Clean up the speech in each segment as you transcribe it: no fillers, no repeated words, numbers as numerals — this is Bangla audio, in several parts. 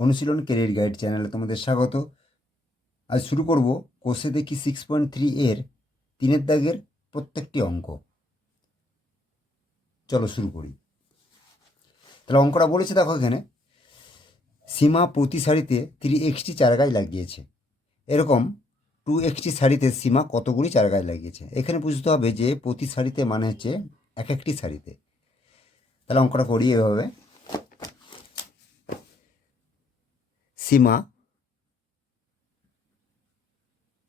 অনুশীলন ক্যারিয়ার গাইড চ্যানেলে তোমাদের স্বাগত। আজ শুরু করব কোষে দেখি 6.3 এর 3 দাগের প্রত্যেকটি অঙ্ক। চলো শুরু করি। তাহলে অঙ্কটা বলেছে, দেখো এখানে সীমা প্রতি সারিতে 3x চারাগাছ লাগিয়েছে। এরকম 2x সারিতে সীমা কতগুলি চারাগাছ লাগিয়েছে। এখানে বুঝতে হবে যে প্রতি সারিতে মানে হচ্ছে এক একটি সারিতে। তাহলে অঙ্কটা করি এভাবে। সীমা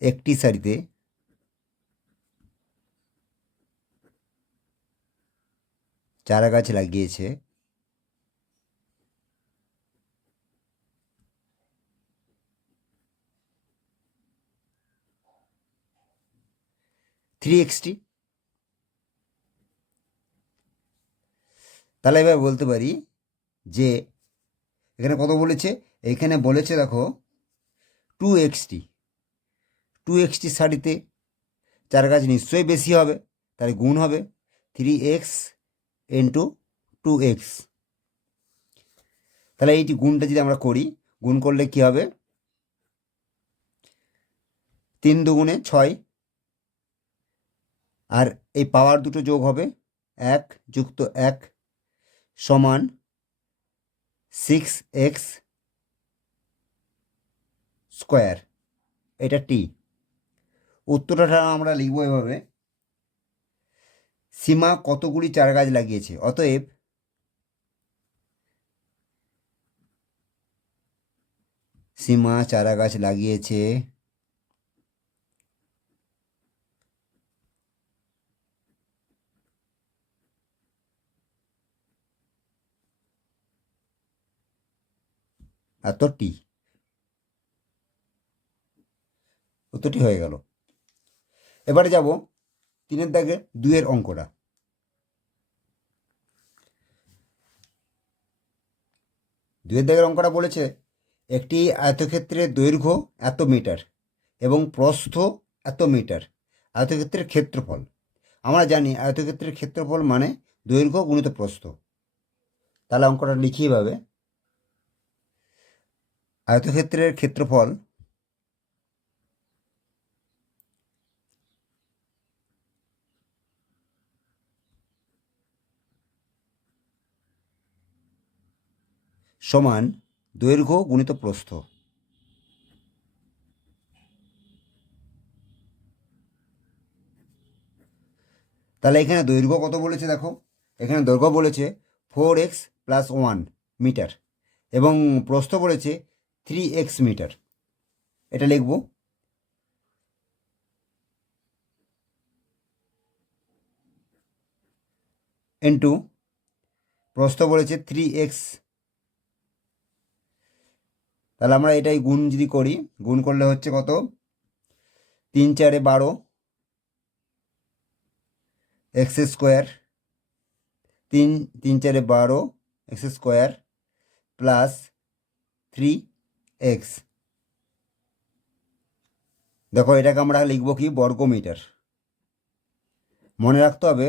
একটি সারিতে চারাগাছ লাগিয়েছে। Three XT. তাহলে এবার বলতে পারি যে এখানে কত বলেছে, এখানে বলেছে দেখো 2x সারিতে চারাগাছ নিশ্চয়ই বেশি হবে, তাহলে গুণ হবে 3x ইন্টু 2x। তাহলে এইটি গুণটা যদি আমরা করি, গুণ করলে কি হবে, 3 দুগুণে 6, আর এই পাওয়ার দুটো যোগ হবে 1 যুক্ত 1 সমান 6x স্কোয়ার। এটা টি। উত্তরটা আমরা লিখবো এভাবে, সীমা কতগুলি চারাগাছ লাগিয়েছে। অতএব সীমা চারাগাছ লাগিয়েছে এতটি। উত্তরটি হয়ে গেল। এবারে যাব 3 দাগে 2 অঙ্কটা। 2 দাগের অঙ্কটা বলেছে একটি আয়তক্ষেত্রের দৈর্ঘ্য এত মিটার এবং প্রস্থ এত মিটার। আয়তক্ষেত্রের ক্ষেত্রফল, আমরা জানি আয়তক্ষেত্রের ক্ষেত্রফল মানে দৈর্ঘ্য গুণিত প্রস্থ। তাহলে অঙ্কটা লিখি এভাবে, আয়তক্ষেত্রের ক্ষেত্রফল সমান দৈর্ঘ্য গুণিত প্রস্থ। তাহলে এখানে দৈর্ঘ্য কত বলেছে দেখো, এখানে দৈর্ঘ্য বলেছে 4x + 1 মিটার এবং প্রস্থ বলেছে 3x মিটার। এটা লিখব ইন্টু প্রস্থ বলেছে 3x। তাহলে আমরা এটাই গুণ যদি করি, গুণ করলে হচ্ছে কত, 3 × 4 = 12 x square, 3 × 4 = 12 x square plus 3x। দেখো এটাকে আমরা লিখব কি, বর্গ মিটার। মনে রাখতে হবে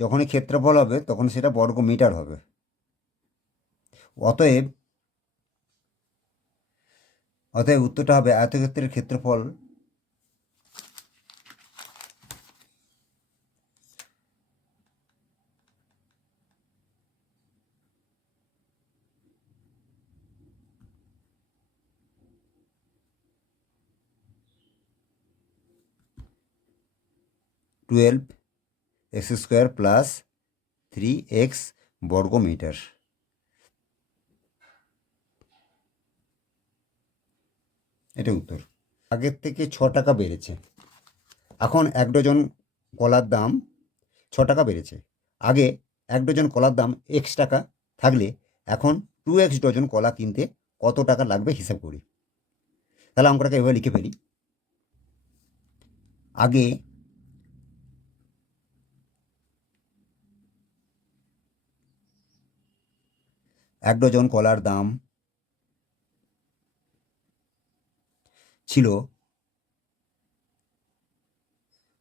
যখনই ক্ষেত্রফল হবে তখন সেটা বর্গ মিটার হবে। অতএব উত্তরটা হবে আয়তক্ষেত্রের ক্ষেত্রফল twelve x square plus 3x বর্গ মিটার। এটা উত্তর। আগের থেকে 6 টাকা বেড়েছে। এখন 1 ডজন কলার দাম 6 টাকা বেড়েছে। আগে 1 ডজন কলার দাম x টাকা থাকলে এখন 2x ডজন কলা কিনতে কত টাকা লাগবে হিসাব করি। তাহলে অঙ্কটাকে এভাবে লিখে ফেলি, আগে 1 ডজন কলার দাম ছিল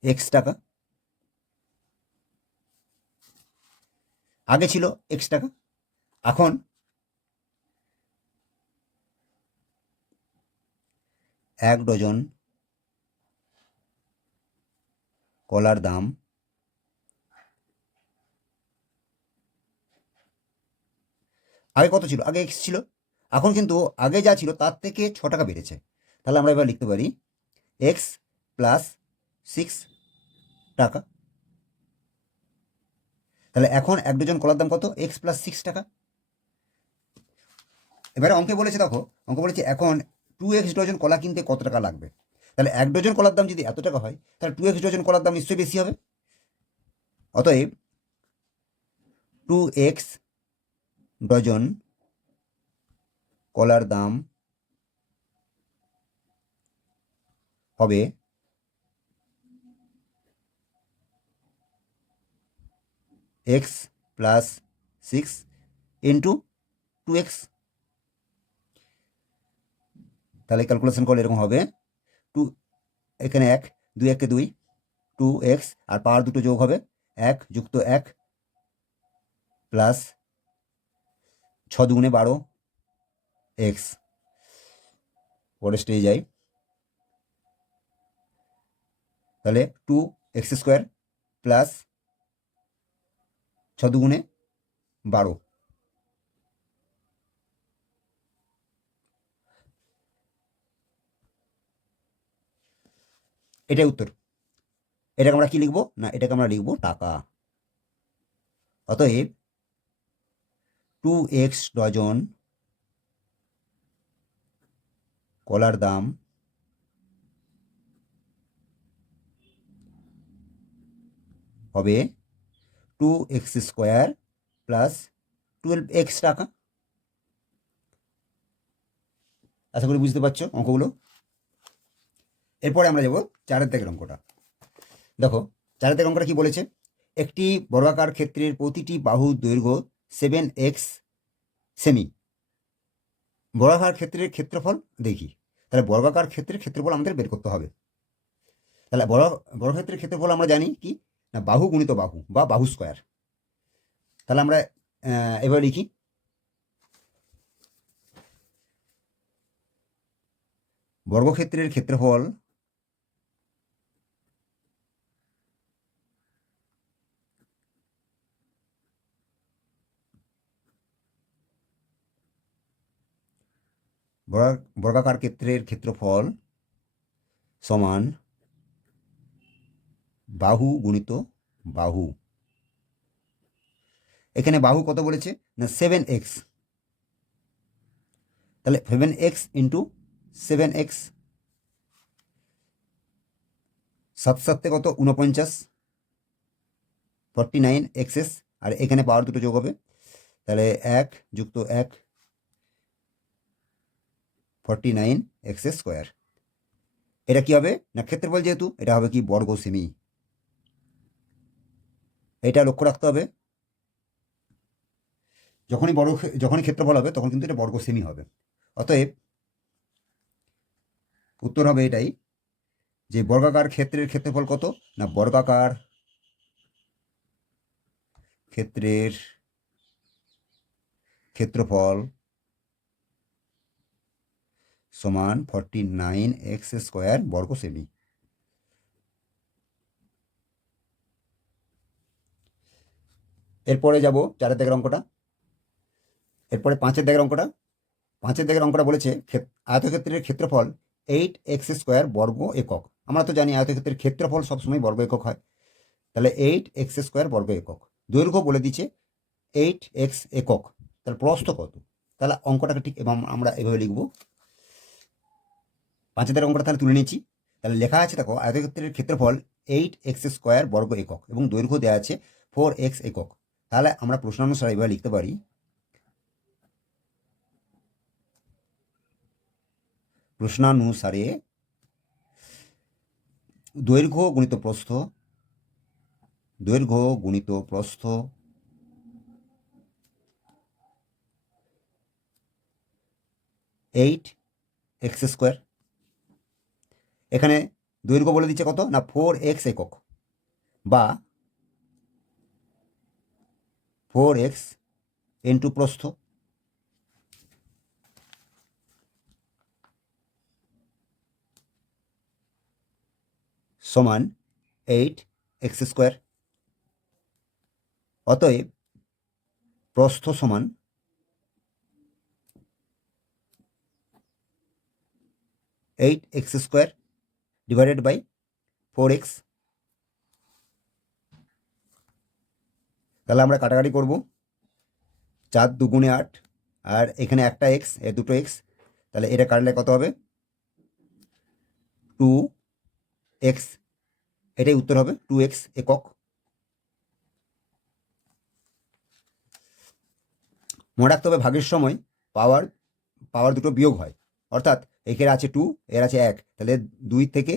x টাকা। আগে ছিল x টাকা, এখন 1 ডজন কলার দাম আগে কত ছিল? আগে এক্স ছিল। এখন কিন্তু আগে যা ছিল তার থেকে 6 টাকা বেড়েছে। তাহলে আমরা এবার লিখতে পারি এক্স প্লাস 6 টাকা। তাহলে এখন 1 ডজন কলার দাম কত? এক্স প্লাস 6 টাকা। এবারে অঙ্কে বলেছে, দেখো অঙ্ক বলেছে এখন 2x ডজন কলা কিনতে কত টাকা লাগবে। তাহলে 1 ডজন কলার দাম যদি এত টাকা হয়, তাহলে 2x ডজন কলার দাম নিশ্চয়ই বেশি হবে। অতএব 2x ডজন কলার দাম হবে এক্স প্লাস 6 ইন্টু 2x। তাহলে ক্যালকুলেশন করলে এরকম হবে 2, এখানে 1, 2 1 2, 2x আর পাওয়ার দুটো যোগ হবে 1 যুক্ত 1 প্লাস 6 দুগুণে 12 এক্স। পরে স্টেজে যাই, তাহলে 2x² প্লাস 6 দুগুণে 12। এটাই উত্তর। এটাকে আমরা কি লিখবো? না, এটাকে আমরা লিখবো টাকা। অতএব 2x ডজন কলার দাম হবে 2x² প্লাস 12x টাকা। আশা করি বুঝতে পারছো অঙ্কগুলো। এরপরে আমরা যাব 4 দাগের অঙ্কটা। দেখো 4 দাগের অঙ্কটা কি বলেছে? একটি বর্গাকার ক্ষেত্রের প্রতিটি বাহুর দৈর্ঘ্য 7x সেমি। বর্গাকার ক্ষেত্রের ক্ষেত্রফল দেখি। তাহলে বর্গাকার ক্ষেত্রের ক্ষেত্রফল আমাদের বের করতে হবে। তাহলে বর্গক্ষেত্রের ক্ষেত্রফল আমরা জানি কি? না, বাহু গুণিত বাহু বা বাহু স্কোয়ার। তাহলে আমরা এবার লিখি, বর্গক্ষেত্রের ক্ষেত্রফল বর্গাকার ক্ষেত্রের ক্ষেত্রফল সমান বাহু গুণিত বাহু। এখানে বাহু কত বলেছে? না 7x। তাহলে 7x ইন্টু 7x, 7 7 কত? 49, 49xs। আর এখানে পাওয়ার দুটো যোগ হবে, তাহলে 1 যুক্ত 1 49x²। এটা কি হবে? না ক্ষেত্রফল যেহেতু এটা হবে কি বর্গ সেমি। এটা লক্ষ্য রাখতে হবে, যখনই ক্ষেত্রফল হবে তখন কিন্তু এটা বর্গ সেমি হবে। অতএব উত্তর হবে এটাই, যে বর্গাকার ক্ষেত্রের ক্ষেত্রফল কত? না বর্গাকার ক্ষেত্রের ক্ষেত্রফল সমান 49x² বর্গ সেমি। এরপরে যাব 4 দাগের অঙ্কটা। এরপরে 5 দাগের অঙ্কটা। 5 দাগের অঙ্কটা বলেছে আয়তক্ষেত্রের ক্ষেত্রফল 8x² বর্গ একক। আমরা তো জানি আয়তক্ষেত্রের ক্ষেত্রফল সবসময় বর্গ একক হয়। তাহলে 8x² বর্গ একক। দৈর্ঘ্য বলে দিচ্ছে 8x একক। তাহলে প্রস্থ কত? তাহলে অঙ্কটাকে ঠিক আমরা এভাবে লিখব। 5 দাগের অঙ্কটা তাহলে তুলে নিচ্ছি। তাহলে লেখা আছে, দেখো আয়তক্ষেত্রের ক্ষেত্রফল 8x² বর্গ একক এবং দৈর্ঘ্য দেওয়া আছে 4x একক। তাহলে আমরা প্রশ্নানুসারে এভাবে লিখতে পারি, প্রশ্নানুসারে দৈর্ঘ্য গুণিত প্রস্থ, দৈর্ঘ্য গুণিত প্রস্থ 8x²। এখানে দৈর্ঘ্য বলে দিচ্ছে কত? না 4x একক বা 4x ইন্টু প্রস্থ। সমান 8x²। অতএব প্রস্থ সমান 8x² ডিভাইডেড বাই 4x। তাহলে আমরা কাটাকাটি করব, 4 দুগুণে 8, আর এখানে একটা এক্স, এর দুটো এক্স, তাহলে এটা কাটলে কত হবে? 2x। এটাই উত্তর হবে, 2x একক। মনে রাখতে হবে ভাগের সময় পাওয়ার পাওয়ার দুটো বিয়োগ হয়, অর্থাৎ এখানে আছে 2, এর আছে 1, তাহলে 2 থেকে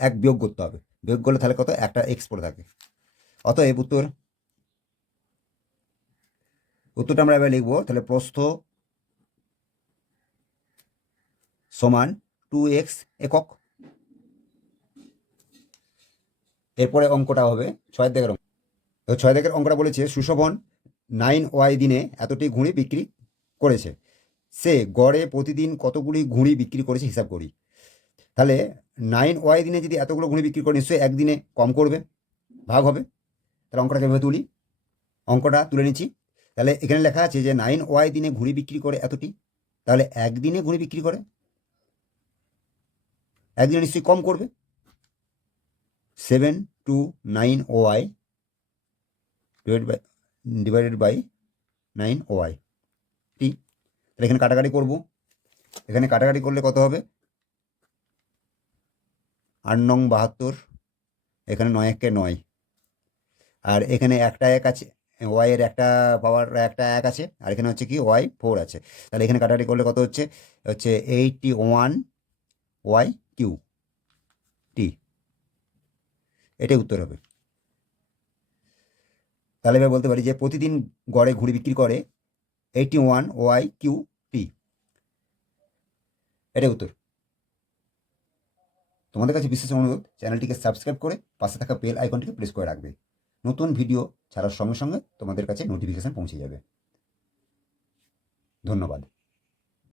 1 বিয়োগ করতে হবে। বিয়োগ করলে তাহলে কত? একটা এক্স পড়ে থাকে। অতএব উত্তরটা আমরা এবার লিখবো। তাহলে প্রস্থ সমান 2x একক। এরপরে অঙ্কটা হবে 6 দাগের অঙ্ক। তো 6 দাগের অঙ্কটা বলেছে সুশোভন 9y দিনে এতটি ঘুড়ি বিক্রি করেছে, সে গড়ে প্রতিদিন কতগুলি ঘুড়ি বিক্রি করেছে হিসাব করি। তাহলে 9y দিনে যদি এতগুলো ঘুড়ি বিক্রি করে, নিশ্চয়ই একদিনে কম করবে, ভাগ হবে। তাহলে অঙ্কটা কীভাবে তুলি? অঙ্কটা তুলে নিচ্ছি। তাহলে এখানে লেখা আছে যে 9y দিনে ঘুড়ি বিক্রি করে এতটি, তাহলে একদিনে ঘুড়ি বিক্রি করে, একদিনে নিশ্চয়ই কম করবে। 7 to 9y divided by 9y টি। তাহলে এখানে কাটাকাটি করব। এখানে কাটাকাটি করলে কত হবে? 8 নং 72, এখানে 9 একে 9, আর এখানে একটা 1 আছে, ওয়াই এর একটা পাওয়ার একটা 1 আছে, আর এখানে হচ্ছে কি ওয়াই 4 আছে। তাহলে এখানে কাটাকাটি করলে কত হচ্ছে? 81y কিউ টি। এটাই উত্তর হবে। তাহলে এবার বলতে পারি যে প্রতিদিন গড়ে ঘুড়ি বিক্রি করে 81y কিউ টি। এটাই উত্তর। তোমাদের কাছে বিশেষ অনুরোধ, চ্যানেলটিকে সাবস্ক্রাইব করে পাশে থাকা বেল আইকনটিকে প্রেস করে রাখবে। নতুন ভিডিও ছাড়ার সঙ্গে সঙ্গে তোমাদের কাছে নোটিফিকেশান পৌঁছে যাবে। ধন্যবাদ।